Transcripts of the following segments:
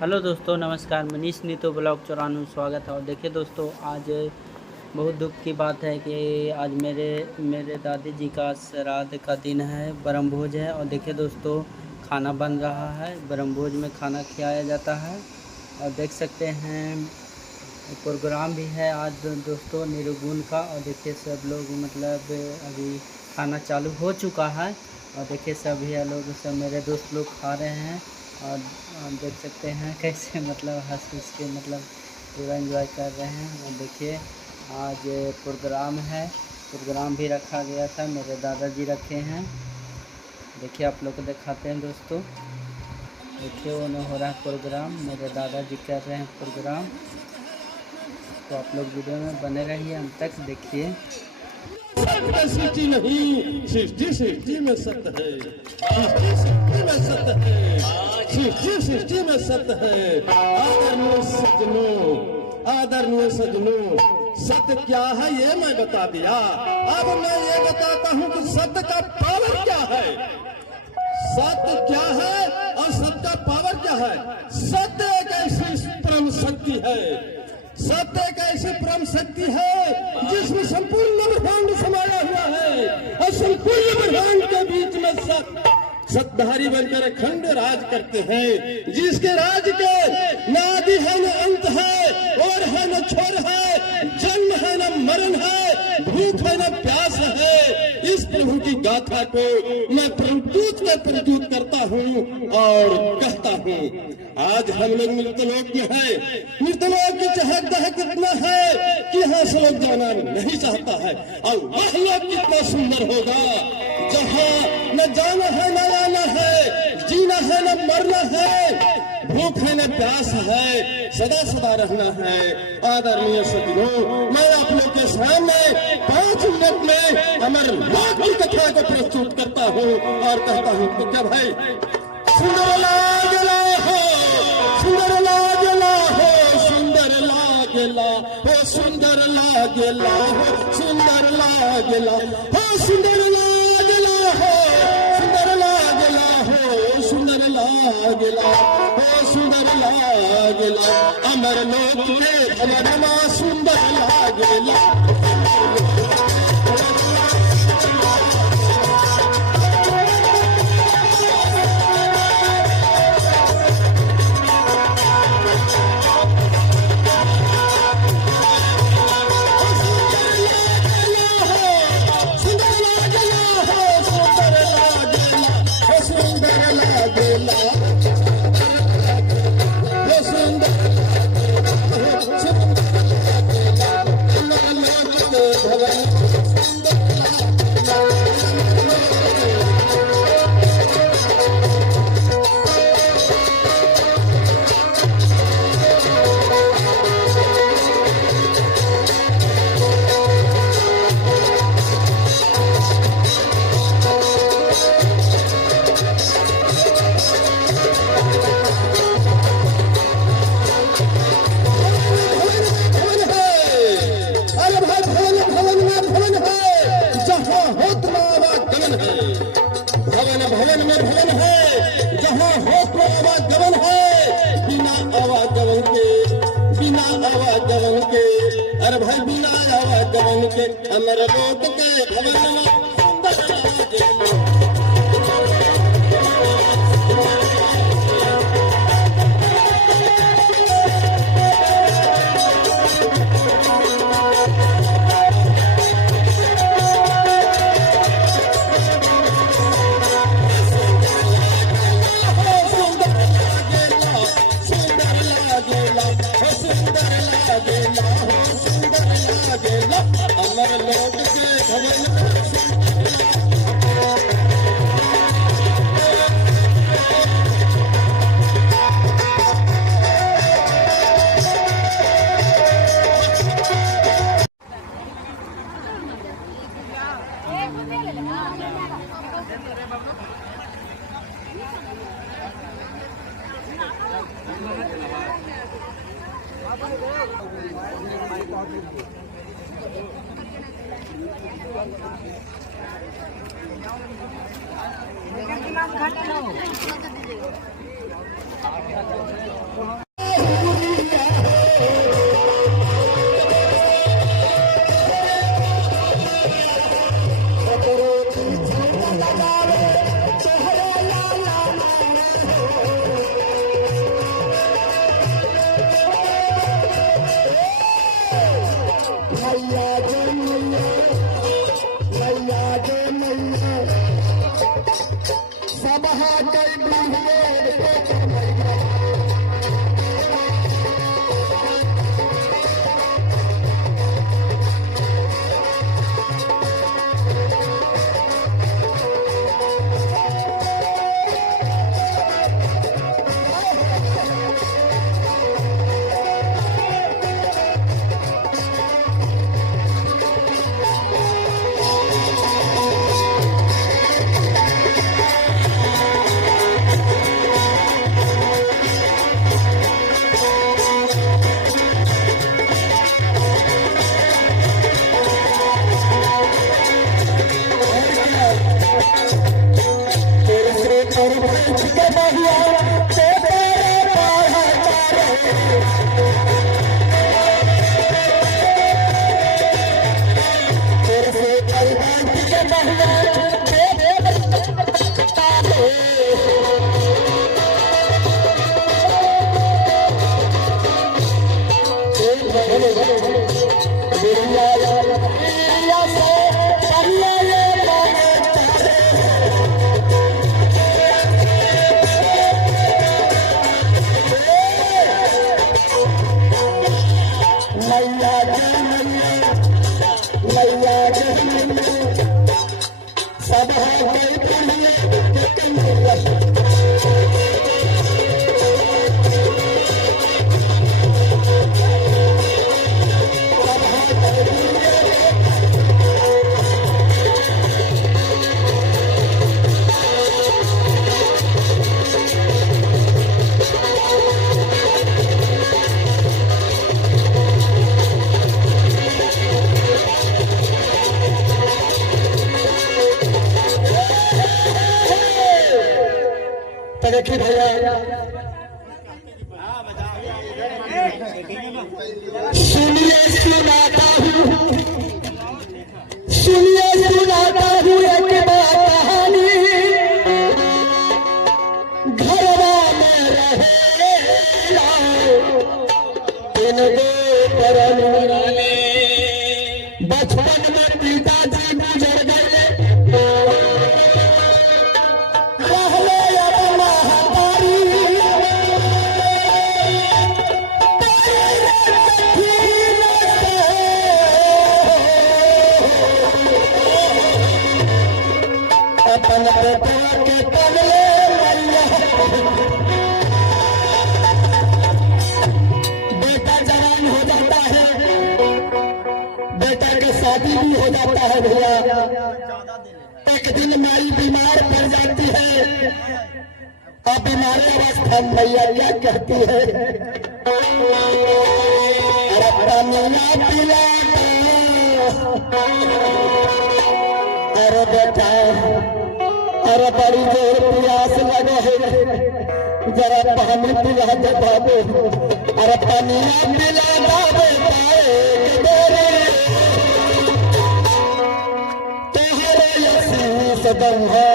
हेलो दोस्तों, नमस्कार। मनीष नीतो ब्लॉग 94 में स्वागत है। और देखिए दोस्तों, आज बहुत दुख की बात है कि आज मेरे दादी जी का श्राद्ध का दिन है, ब्रह्मभोज है। और देखिए दोस्तों, खाना बन रहा है, ब्रह्मभोज में खाना खिलाया जाता है। और देख सकते हैं प्रोग्राम भी है आज दोस्तों निर्गुण का। और देखिए सब लोग मतलब अभी खाना चालू हो चुका है। और देखिए सभी लोग, सब मेरे दोस्त लोग खा रहे हैं। और देख सकते हैं कैसे मतलब हंस के मतलब पूरा एंजॉय कर रहे हैं। और देखिए आज प्रोग्राम है, प्रोग्राम भी रखा गया था, मेरे दादाजी रखे हैं। देखिए आप लोग को दिखाते हैं दोस्तों। देखिए उन्हें हो रहा है प्रोग्राम, मेरे दादाजी कर रहे हैं प्रोग्राम। तो आप लोग वीडियो में बने रहिए अंत तक, देखिए। सृष्टि नहीं, सृष्टि सृष्टि में सत्य है, सृष्टि सृष्टि में सत्य है, सृष्टि सृष्टि में सत्य है। आदरणीय सज्जनों, आदरणीय सज्जनों, सत्य क्या है ये मैं बता दिया। अब मैं ये बताता हूँ कि सत्य का पावर क्या है, सत्य क्या है और सत्य का पावर क्या है। सत्य एक ऐसी परम शक्ति है, सत्य एक ऐसी परम शक्ति है जिसमें संपूर्ण ब्रह्मांड समाया हुआ है। और संपूर्ण ब्रह्मांड के बीच में सत्धारी बनकर अखंड राज करते हैं, जिसके राज के न आदि है न अंत है, और है न छोर है, जन्म है न मरण है, भूख है न प्यास है। इस प्रभु की गाथा को मैं प्रस्तुत करता हूँ और कहता हूँ। आज हम लोग मृतलोक में है, मृतलोक की चहकदह कितना है कि यहाँ से लोग जाना नहीं चाहता है। और वह लोग कितना सुंदर होगा जहाँ न जाना है न आना है, जीना है न मरना है, भूख है न प्यास है, सदा सदा रहना है। आदरणीय सज्जनों, मैं आप लोग के सामने 5 मिनट में अमर लोक की कथा को प्रस्तुत करता हूँ और कहता हूँ कि क्या भाई, सुंदर लागला हो, सुंदर लागला हो, सुंदर लागला हो, सुंदर लागला हो, सुंदर लागला हो, सुंदर लागला हो, सुंदर लागला हो, सुंदर लागला हो, सुंदर लागला। अमर लोक में भवनमा सुंदर लागला। भवन में भवन है, जहाँ हो तो आवागमन है, बिना आवागमन के, बिना आवागमन के, अरे भाई बिना आवागमन के अमर लोक के भवन में अमर लोक के भवन घट लो। सुनिए सुनाता हूँ, सुनिए सुनाता हूँ एक बात कहानी। घरवा में रहेला दिन दो परने, बचपन में पिताजी गुजर गए, रहले अपना हमारी अपन बेटा के कमले बेटा जवान हो जाता है, बेटा के शादी भी हो जाता है भैया। एक दिन माई बीमार पड़ जाती है, अब बीमारी अवस्था में मैया क्या कहती है, अरे पानिया पिला दो, अरे बेटा अरे बड़ी जोर प्यास लगे है, जरा पानी पिला दे बाबू, अरे पानिया पिला दो बेटा, तोहरे यसीस दम है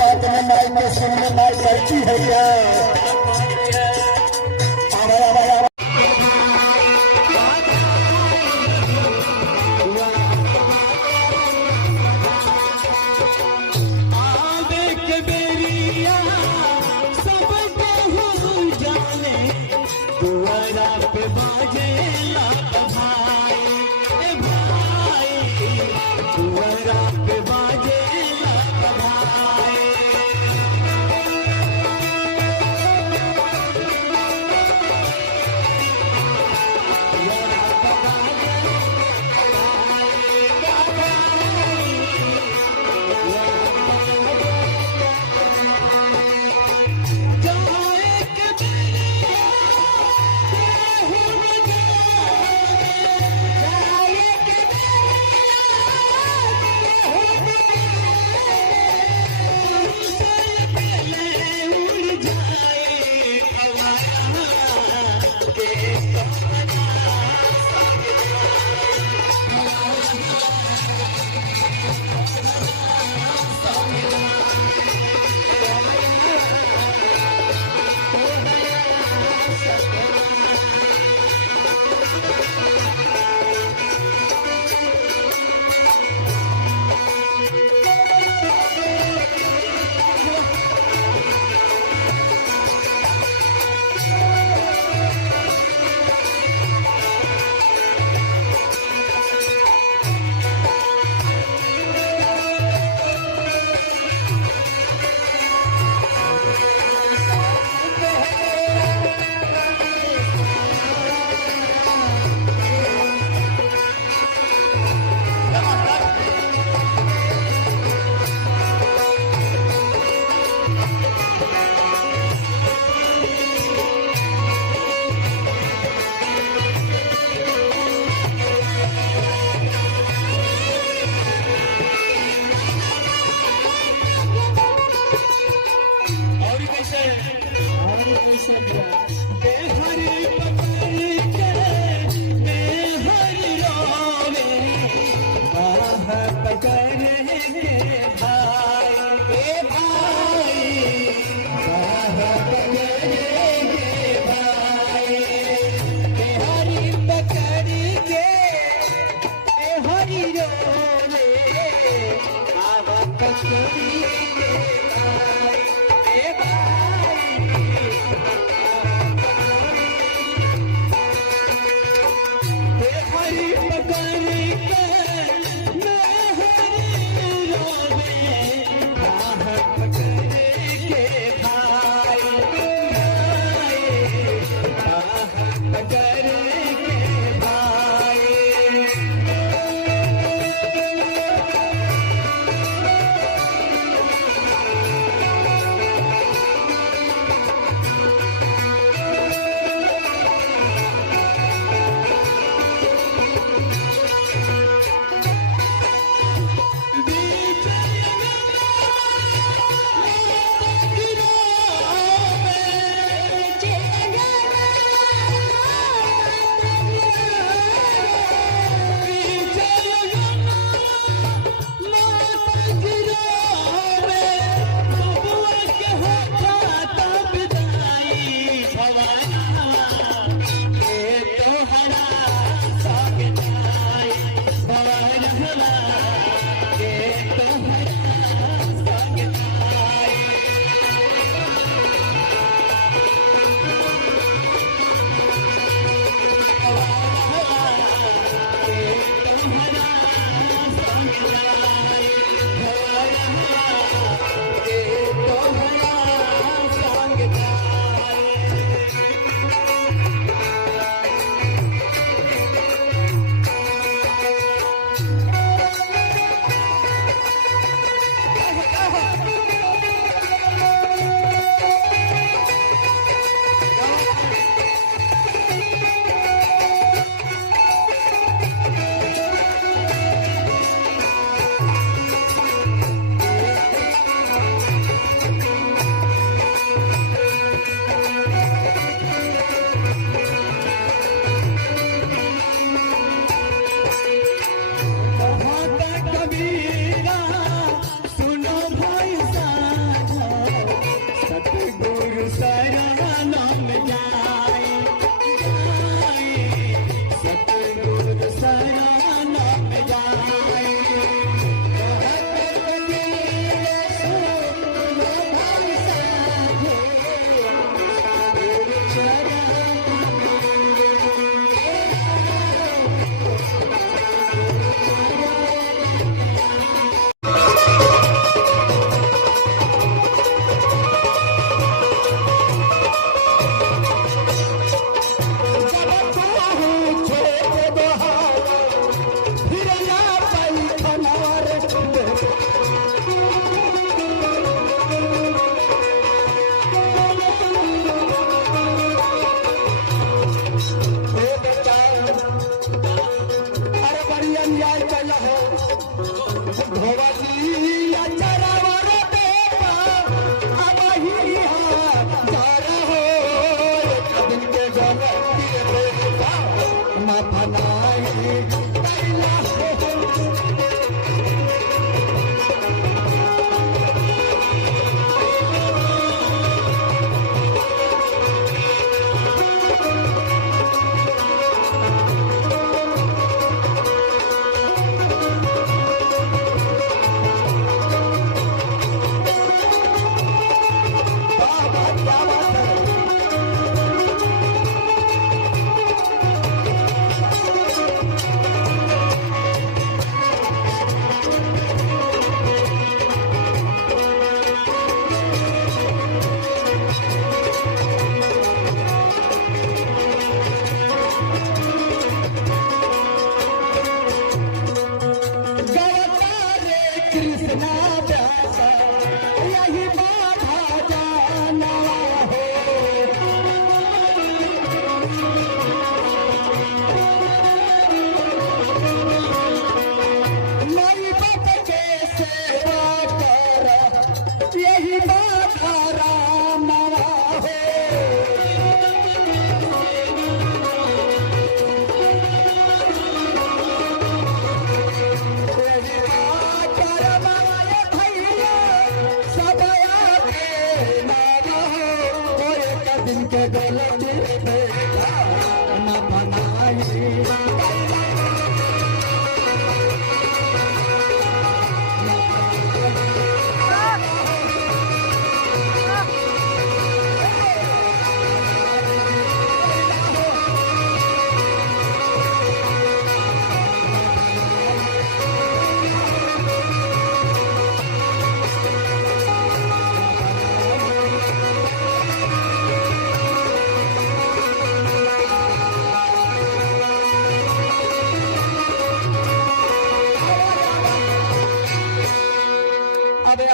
बात में माई में सुनने माई करती है क्या? बनाई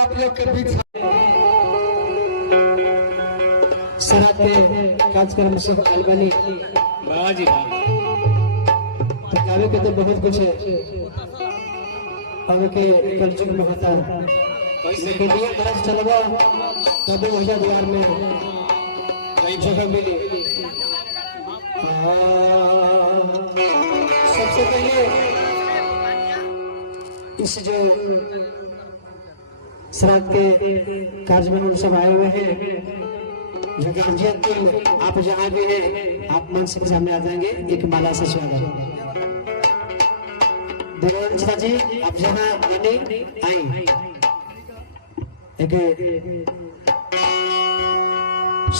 आप लोग के बीच सरात के कार्यक्रम सब अलबनी बाजी तो गावे के तो बहुत कुछ है अब के कलयुग में होता है लेकिन ये तरह चलवा तब वजह द्वार में कई जगह मिली सबसे पहले इस जो श्राद्ध के कार्य में हम सब आए हुए हैं जो गार्जियन टीम आप जहाँ भी हैं आप मंच के सामने आ जाएंगे एक माला से स्वागत देवानंद जी आप जहाँ यानी आई एक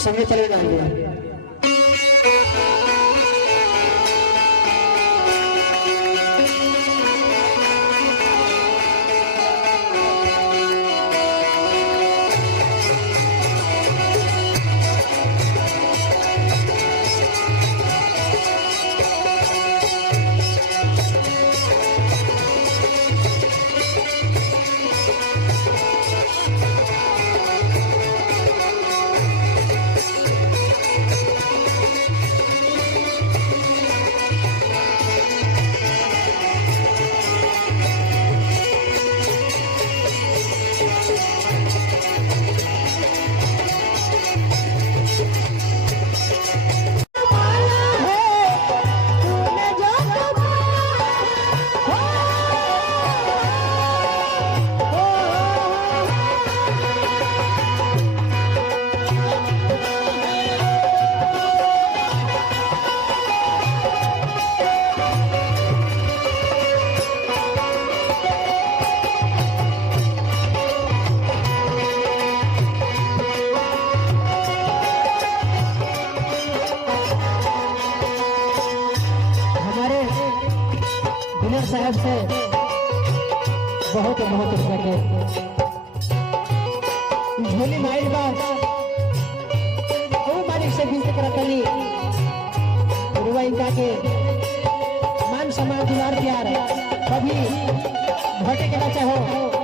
संगे चले जाएंगे साहब से बहुत बहुत सके झोली माइल बात वो मालिक से बिनती करतनी रुआ इनका के मान सम्मान दुलार प्यार कभी घटे के ना चाहो